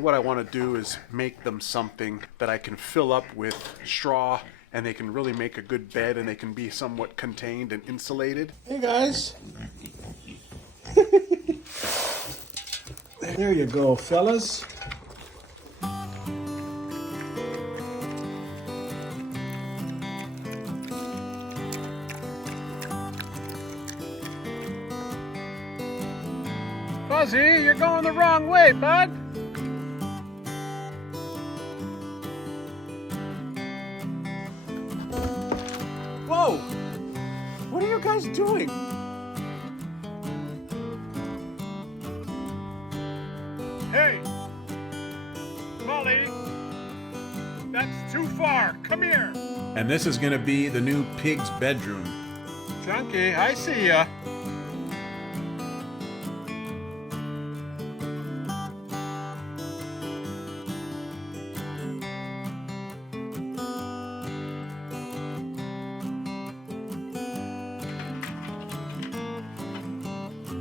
What I want to do is make them something that I can fill up with straw, and they can really make a good bed, and they can be somewhat contained and insulated. Hey guys. There you go, fellas. Fuzzy, you're going the wrong way, bud. Whoa! What are you guys doing? Hey! Molly! That's too far. Come here. And this is gonna be the new pig's bedroom. Chunky, I see ya.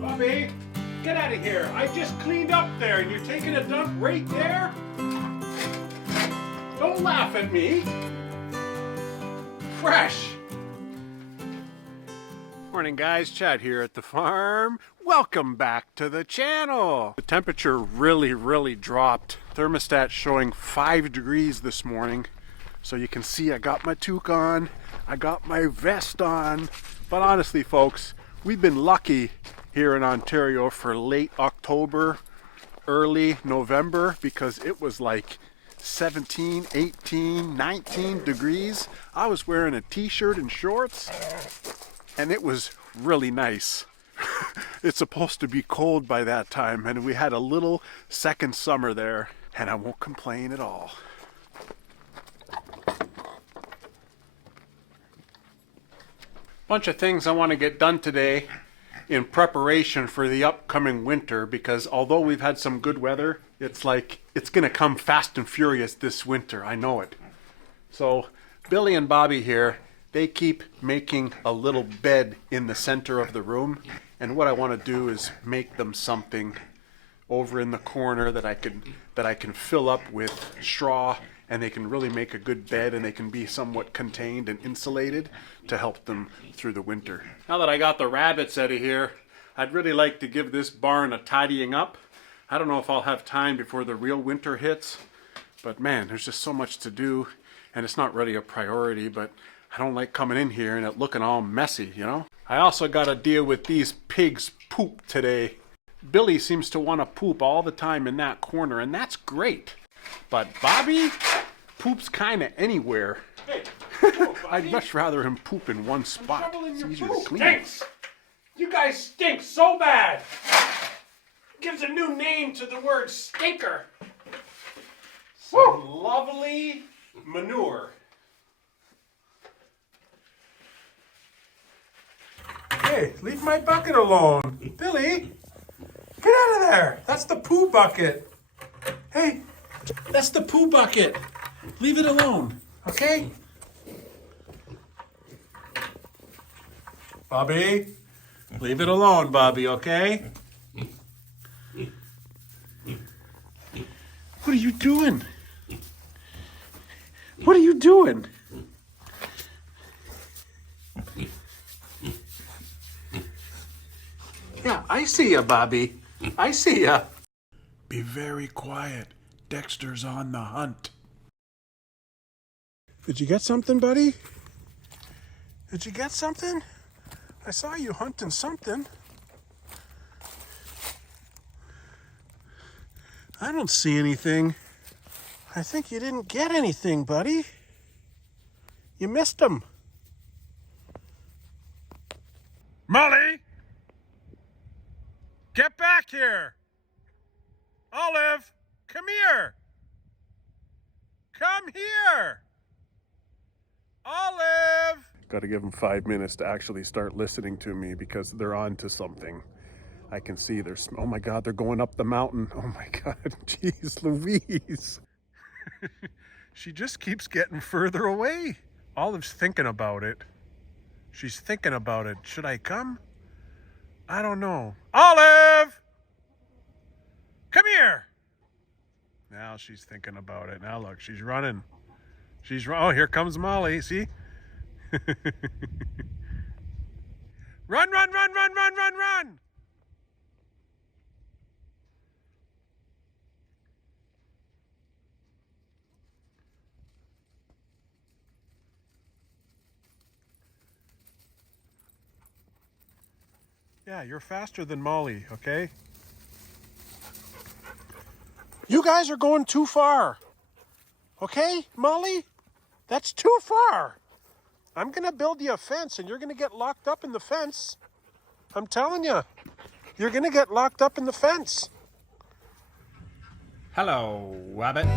Bobby, get out of here. I just cleaned up there and you're taking a dump right there? Don't laugh at me. Fresh. Morning guys, Chad here at the farm. Welcome back to the channel. The temperature really dropped. Thermostat showing 5 degrees this morning. So you can see I got my toque on, I got my vest on. But honestly folks, we've been lucky here in Ontario for late October, early November, because it was like 17, 18, 19 degrees. I was wearing a t-shirt and shorts and it was really nice. It's supposed to be cold by that time, and we had a little second summer there, and I won't complain at all. Bunch of things I want to get done today in preparation for the upcoming winter, because although we've had some good weather, it's like it's gonna come fast and furious this winter. I know it. So Billy and Bobby here, they keep making a little bed in the center of the room, and what I want to do is make them something over in the corner that I can fill up with straw, and they can really make a good bed, and they can be somewhat contained and insulated to help them through the winter. Now that I got the rabbits out of here, I'd really like to give this barn a tidying up. I don't know if I'll have time before the real winter hits, but man, there's just so much to do, and it's not really a priority, but I don't like coming in here and it looking all messy, you know? I also got to deal with these pigs' poop today. Billy seems to want to poop all the time in that corner, and that's great. But Bobby poops kind of anywhere. Hey, I'd much rather him poop in one spot. It's easier to clean. Stinks! You guys stink so bad! Gives a new name to the word stinker. Some lovely manure. Hey, leave my bucket alone. Billy, get out of there. That's the poo bucket. Hey, that's the poo bucket. Leave it alone, okay? Bobby, leave it alone, Bobby, okay? What are you doing? What are you doing? Yeah, I see ya, Bobby. I see ya. Be very quiet. Dexter's on the hunt. Did you get something, buddy? Did you get something? I saw you hunting something. I don't see anything. I think you didn't get anything, buddy. You missed him. Molly! Get back here! Olive, come here! Come here! Olive! Got to give them 5 minutes to actually start listening to me, because they're on to something. I can see oh my God, they're going up the mountain. Oh my God, jeez Louise. She just keeps getting further away. Olive's thinking about it. She's thinking about it. Should I come? I don't know. Olive! Come here! Now she's thinking about it. Now look, she's running. Oh, here comes Molly. See? Run, run, run, run, run, run, run! Yeah, you're faster than Molly, okay? You guys are going too far. Okay, Molly? That's too far. I'm gonna build you a fence and you're gonna get locked up in the fence. I'm telling you, you're gonna get locked up in the fence. Hello, Wabbit.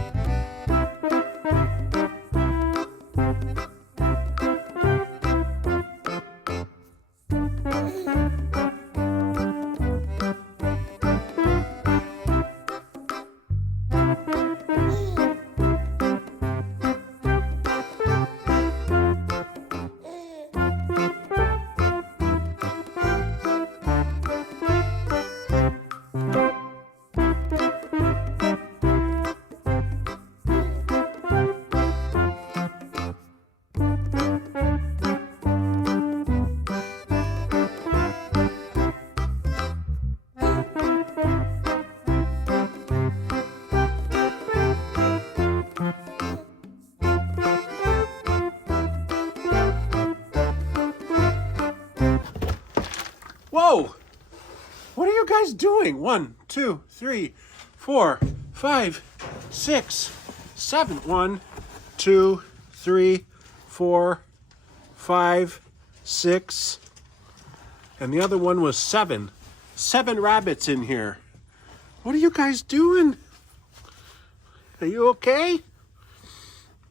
Whoa! What are you guys doing? 1, 2, 3, 4, 5, 6, 7. 1, 2, 3, 4, 5, 6. And the other one was 7. 7 rabbits in here. What are you guys doing? Are you okay?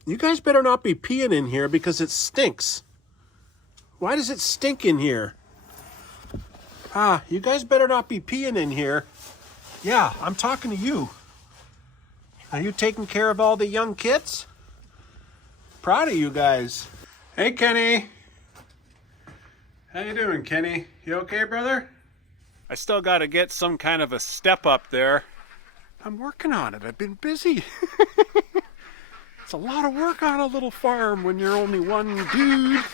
You guys better not be peeing in here because it stinks. Why does it stink in here? You guys better not be peeing in here. Yeah, I'm talking to you. Are you taking care of all the young kids? Proud of you guys. Hey, Kenny. How you doing, Kenny? You okay, brother? I still got to get some kind of a step up there. I'm working on it. I've been busy. It's a lot of work on a little farm when you're only one dude.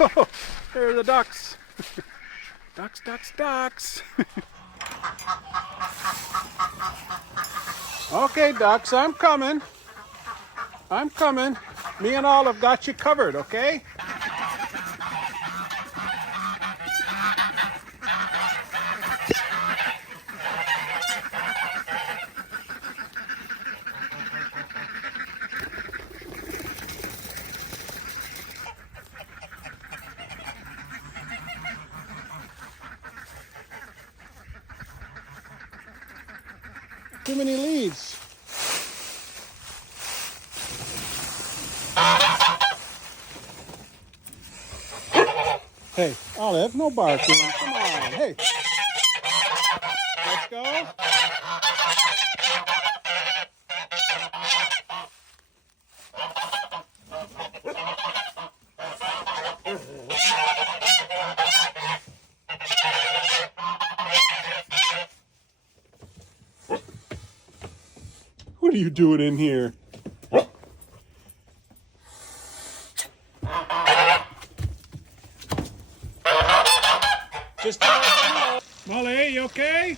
Oh, there are the ducks. Ducks, ducks, ducks. Okay, ducks, I'm coming. I'm coming. Me and Olive got you covered, okay? Too many leaves. Hey, Olive, no barking. Come on, hey. Let's go. What are you doing in here? Just Molly, you okay?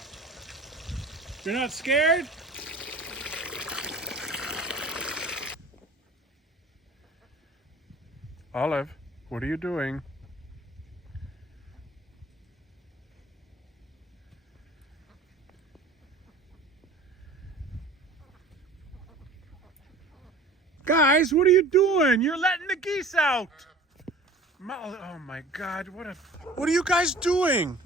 You're not scared? Olive, what are you doing? Guys, what are you doing? You're letting the geese out. Oh my God, what are you guys doing?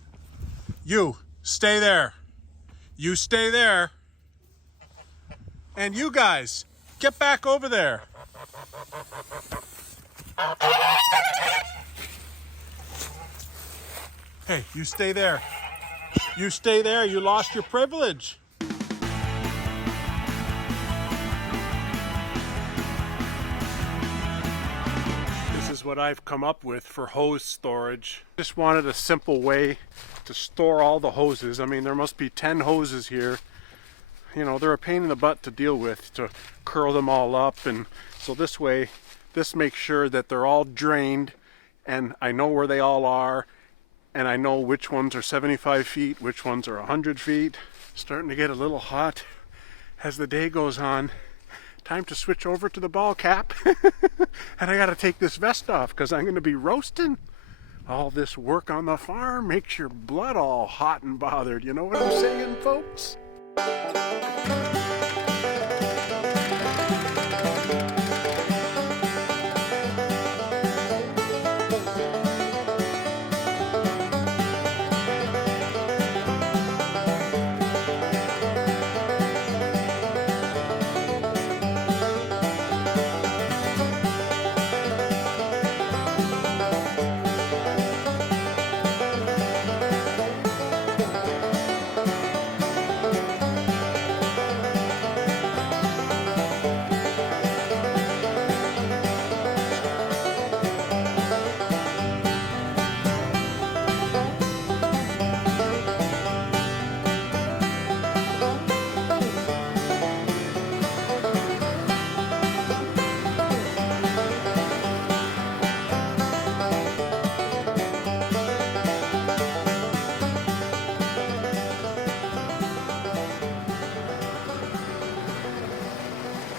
You, stay there. You stay there. And you guys, get back over there. Hey, you stay there. You stay there, you lost your privilege. What I've come up with for hose storage. Just wanted a simple way to store all the hoses. I mean, there must be 10 hoses here. you know, they're a pain in the butt to deal with, to curl them all up. And so this way, this makes sure that they're all drained and I know where they all are, and I know which ones are 75 feet, which ones are 100 feet. Starting to get a little hot as the day goes on. Time to switch over to the ball cap. And I gotta take this vest off because I'm gonna be roasting. All this work on the farm makes your blood all hot and bothered. You know what I'm saying, folks?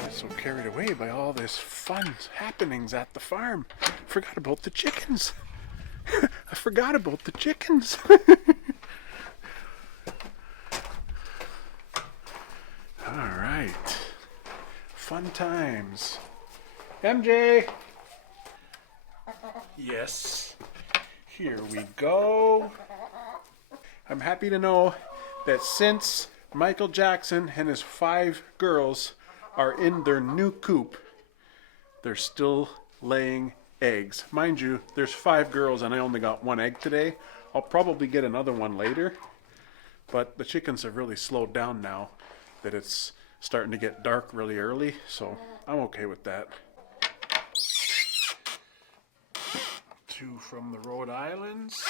So carried away by all this fun happenings at the farm. Forgot about the chickens. I forgot about the chickens. All right. Fun times. MJ. Yes. Here we go. I'm happy to know that since Michael Jackson and his 5 girls are in their new coop, they're still laying eggs. Mind you, there's 5 girls and I only got 1 egg today. I'll probably get another one later, but the chickens have really slowed down now that it's starting to get dark really early, so I'm okay with that. 2 from the Rhode Islands.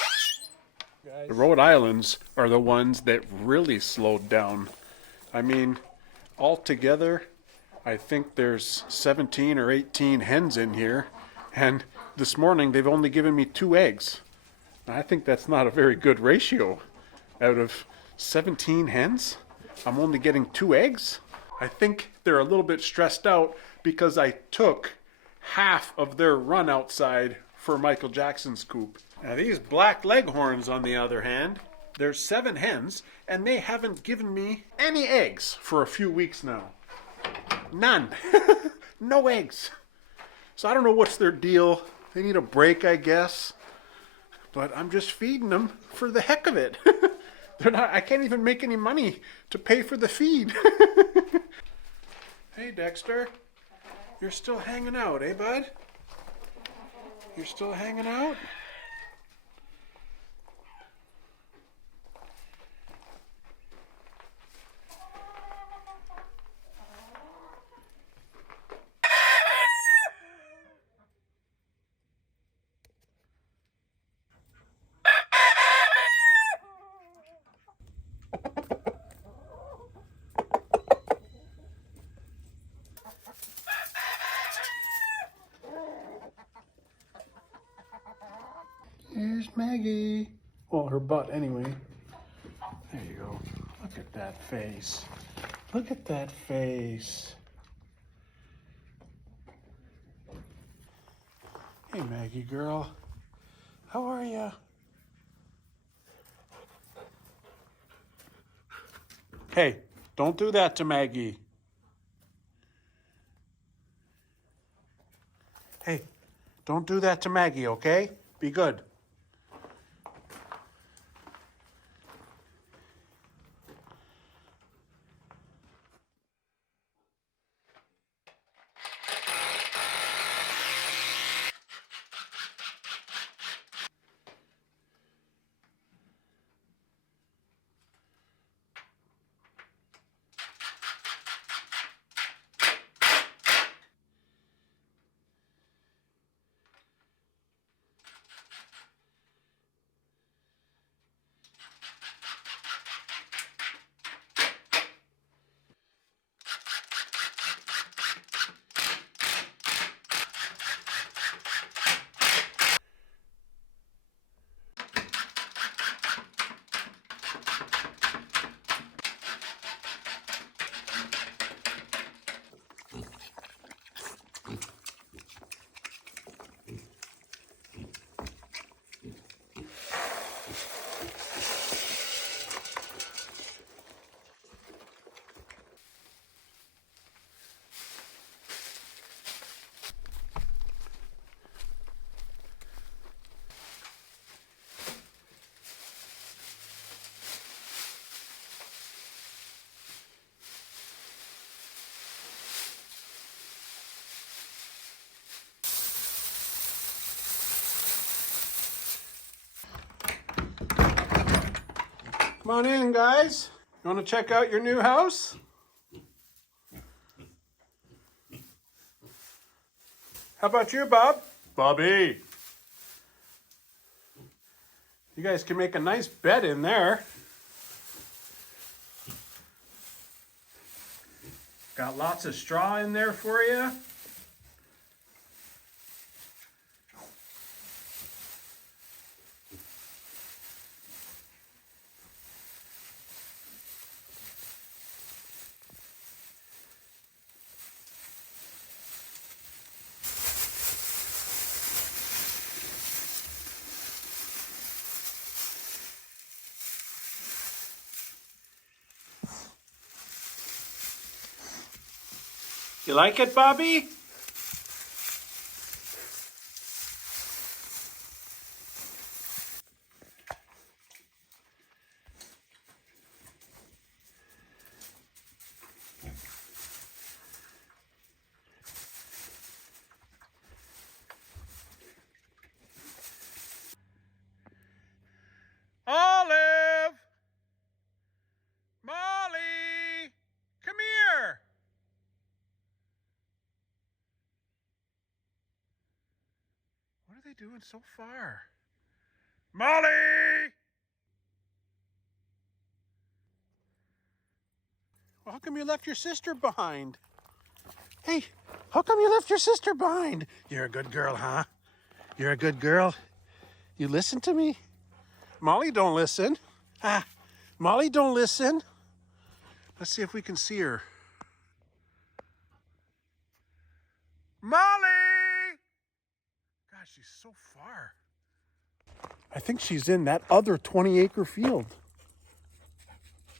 The Rhode Islands are the ones that really slowed down. I mean, altogether, I think there's 17 or 18 hens in here, and this morning they've only given me 2 eggs. I think that's not a very good ratio. Out of 17 hens, I'm only getting 2 eggs. I think they're a little bit stressed out because I took half of their run outside for Michael Jackson's coop. Now these black leghorns, on the other hand, there's 7 hens, and they haven't given me any eggs for a few weeks now. None. No eggs. So I don't know what's their deal. They need a break, I guess. But I'm just feeding them for the heck of it. I can't even make any money to pay for the feed. Hey, Dexter. You're still hanging out, eh, bud? You're still hanging out? Here's Maggie. Well, her butt anyway. There you go. Look at that face. Look at that face. Hey, Maggie girl. How are ya? Hey, don't do that to Maggie. Hey, don't do that to Maggie, okay? Be good. Come on in, guys. You want to check out your new house? How about you, Bob? Bobby. You guys can make a nice bed in there. Got lots of straw in there for you. You like it, Bobby? Olive! Molly! Come here! What are they doing so far? Molly! Well, how come you left your sister behind? Hey, how come you left your sister behind? You're a good girl, huh? You're a good girl. You listen to me? Molly don't listen. Ah, Molly don't listen. Let's see if we can see her. Molly! Gosh, she's so far. I think she's in that other 20-acre field.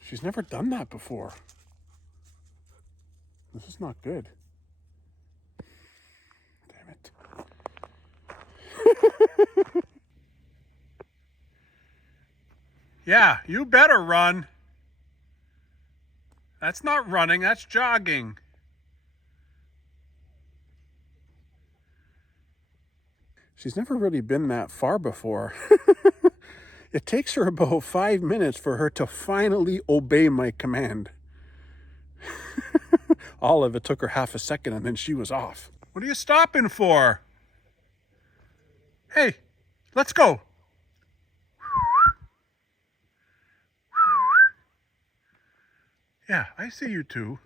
She's never done that before. This is not good. Damn it. Yeah, you better run. That's not running, that's jogging. She's never really been that far before. It takes her about 5 minutes for her to finally obey my command. All of it took her half a second and then she was off. What are you stopping for? Hey, let's go. Yeah, I see you two.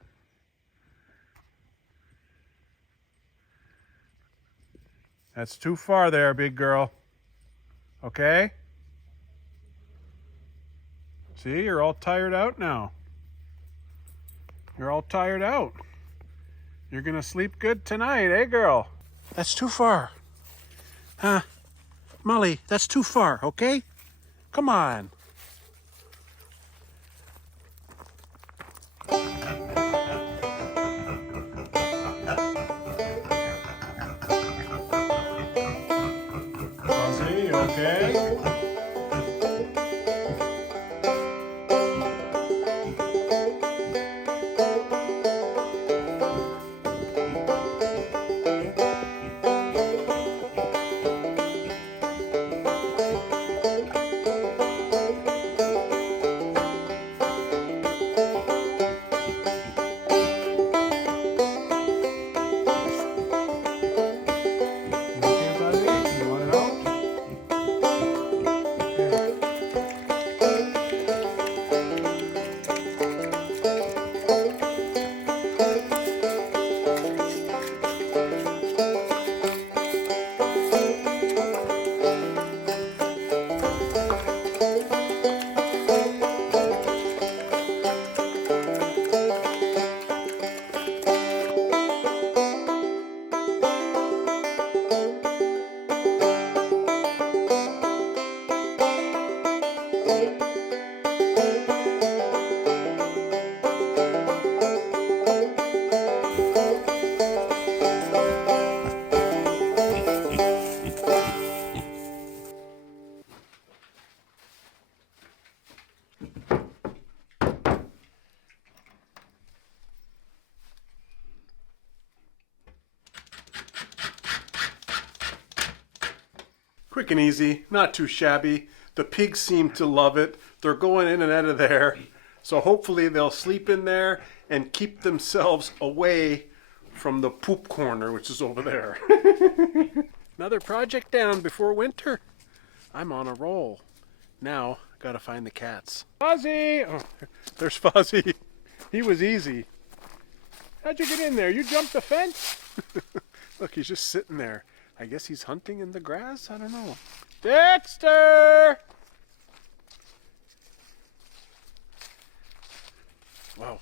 That's too far there, big girl. Okay? See, you're all tired out now. You're all tired out. You're gonna sleep good tonight, eh, girl? That's too far. Huh? Molly, that's too far, okay? Come on. Fuzzy, okay? Quick and easy, not too shabby. The pigs seem to love it. they're going in and out of there. So hopefully they'll sleep in there and keep themselves away from the poop corner, which is over there. Another project down before winter. I'm on a roll. Now, gotta find the cats. Fuzzy! Oh, there's Fuzzy. He was easy. How'd you get in there? You jumped the fence? Look, he's just sitting there. I guess he's hunting in the grass? I don't know. Dexter! Wow.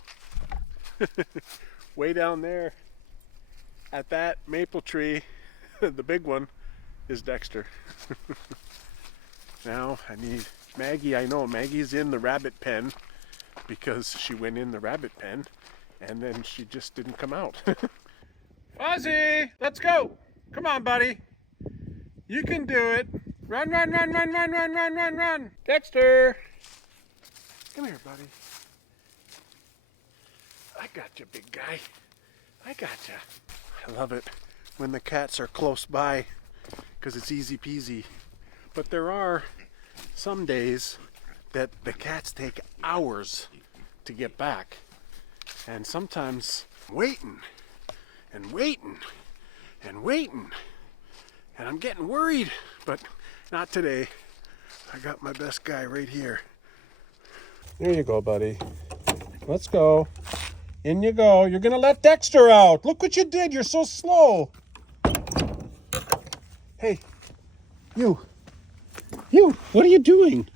Way down there at that maple tree, the big one, is Dexter. Now I need Maggie. I know Maggie's in the rabbit pen because she went in the rabbit pen and then she just didn't come out. Fuzzy, let's go. Come on, buddy. You can do it. Run, run, run, run, run, run, run, run, run. Dexter. Come here, buddy. I got you, big guy. I got you. I love it when the cats are close by because it's easy peasy. But there are some days that the cats take hours to get back. And sometimes waiting and waiting and waiting. And I'm getting worried, but not today. I got my best guy right here. There you go, buddy. Let's go. In you go. You're gonna let Dexter out. Look what you did. You're so slow. Hey, you, what are you doing?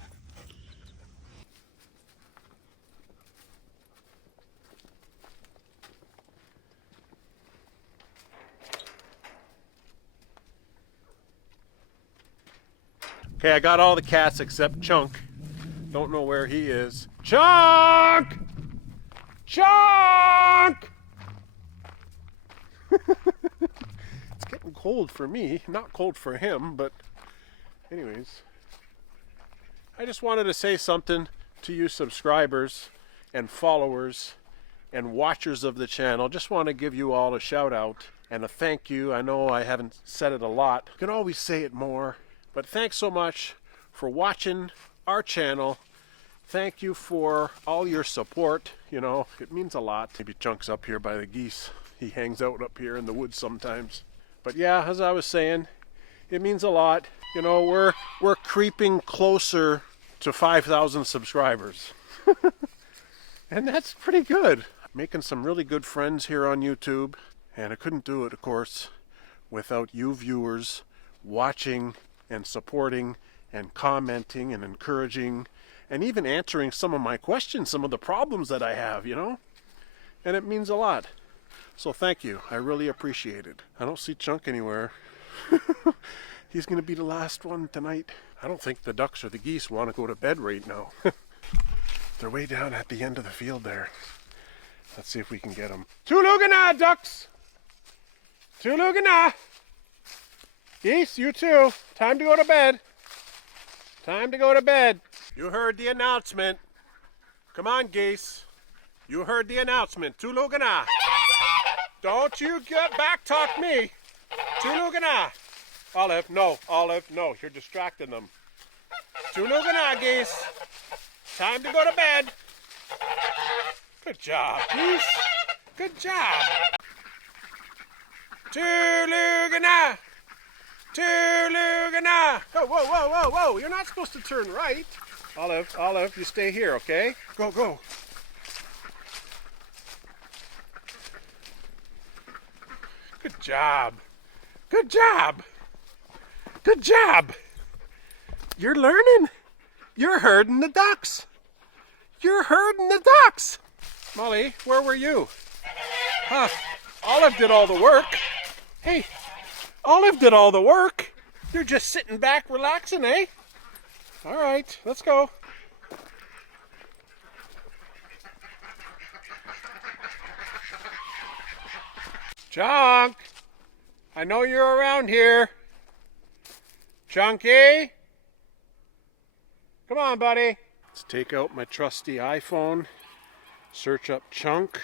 Okay, I got all the cats except Chunk. Don't know where he is. Chunk! Chunk! It's getting cold for me. Not cold for him, but anyways. I just wanted to say something to you subscribers and followers and watchers of the channel. Just want to give you all a shout out and a thank you. I know I haven't said it a lot. I can always say it more. But thanks so much for watching our channel. Thank you for all your support. You know, it means a lot. Maybe Chunk's up here by the geese. He hangs out up here in the woods sometimes. But yeah, as I was saying, it means a lot. You know, we're creeping closer to 5,000 subscribers. And that's pretty good. Making some really good friends here on YouTube. And I couldn't do it, of course, without you viewers watching and supporting and commenting and encouraging and even answering some of my questions, some of the problems that I have, you know? And it means a lot. So thank you. I really appreciate it. I don't see Chunk anywhere. He's going to be the last one tonight. I don't think the ducks or the geese want to go to bed right now. They're way down at the end of the field there. Let's see if we can get them. Tulugana, ducks! Tulugana! Geese, you too. Time to go to bed. Time to go to bed. You heard the announcement. Come on, geese. You heard the announcement. Tulugana. Don't you get back talk me. Tulugana. Olive, no. Olive, no. You're distracting them. Tulugana, geese. Time to go to bed. Good job, geese. Good job. Tulugana. Tulugana! Oh, whoa, whoa, whoa, whoa! You're not supposed to turn right. Olive, you stay here, okay? Go, go. Good job. Good job. Good job. You're learning. You're herding the ducks. You're herding the ducks. Molly, where were you? Huh. Olive did all the work. Hey. Olive did all the work. You're just sitting back relaxing, eh? All right, let's go. Chunk, I know you're around here. Chunky? Come on, buddy. Let's take out my trusty iPhone, search up Chunk.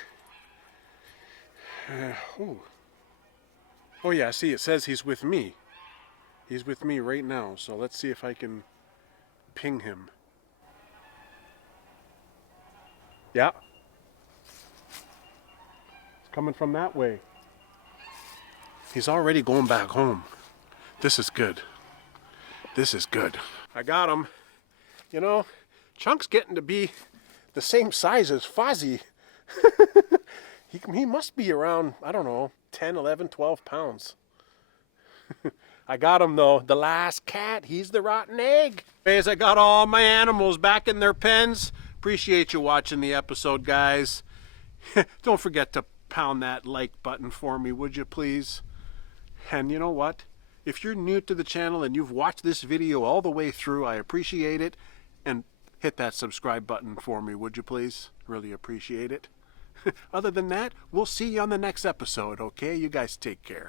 Oh yeah, see, it says he's with me. He's with me right now, so let's see if I can ping him. Yeah. It's coming from that way. He's already going back home. This is good. This is good. I got him. You know, Chunk's getting to be the same size as Fozzie. He must be around, I don't know, 10, 11, 12 pounds. I got him though. The last cat, he's the rotten egg. Anyways, I got all my animals back in their pens. Appreciate you watching the episode, guys. Don't forget to pound that like button for me, would you please? And you know what? If you're new to the channel and you've watched this video all the way through, I appreciate it. And hit that subscribe button for me, would you please? Really appreciate it. Other than that, we'll see you on the next episode, okay? You guys take care.